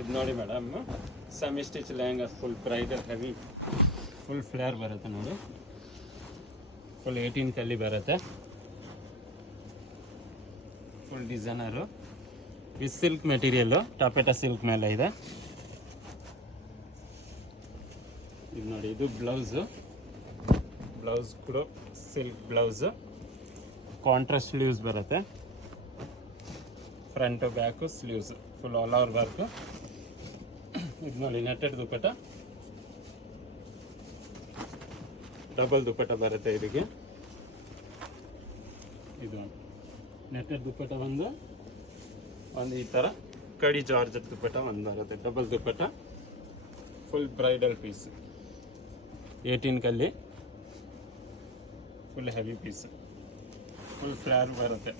ಇದು ನೋಡಿ madam, semi stitch lehenga, full bridal heavy, full flare ಬರುತ್ತೆ ನೋಡಿ, ಫುಲ್ 18 ಕಲ್ಲಿ ಬರುತ್ತೆ, full designer with silk material, taffeta silk ಮೇಲೆ ಇದೆ. ಇದು ನೋಡಿ, ಇದು ಬ್ಲೌಸು ಕೂಡ ಸಿಲ್ಕ್ ಬ್ಲೌಸು, ಕಾಂಟ್ರಾಸ್ಟ್ ಸ್ಲೀವ್ಸ್ ಬರುತ್ತೆ, front back sleeves full all over work. ಇದು ನೋಡಿ ನೆಟ್ಟೆಡ್ ದುಪ್ಪಟ್ಟ, ಡಬಲ್ ದುಪ್ಪಟ್ಟ ಬರುತ್ತೆ ಇದಕ್ಕೆ. ಇದು ನೆಟ್ಟೆಡ್ ದುಪ್ಪಟ್ಟ ಒಂದು ಈ ಥರ ಕಡಿ ಜಾರ್ಜೆಟ್ ದುಪ್ಪಟ್ಟ ಒಂದು ಬರುತ್ತೆ, double dupatta, full bridal piece, 18 ಕಲ್ಲಿ, full heavy piece, full flare ಬರುತ್ತೆ.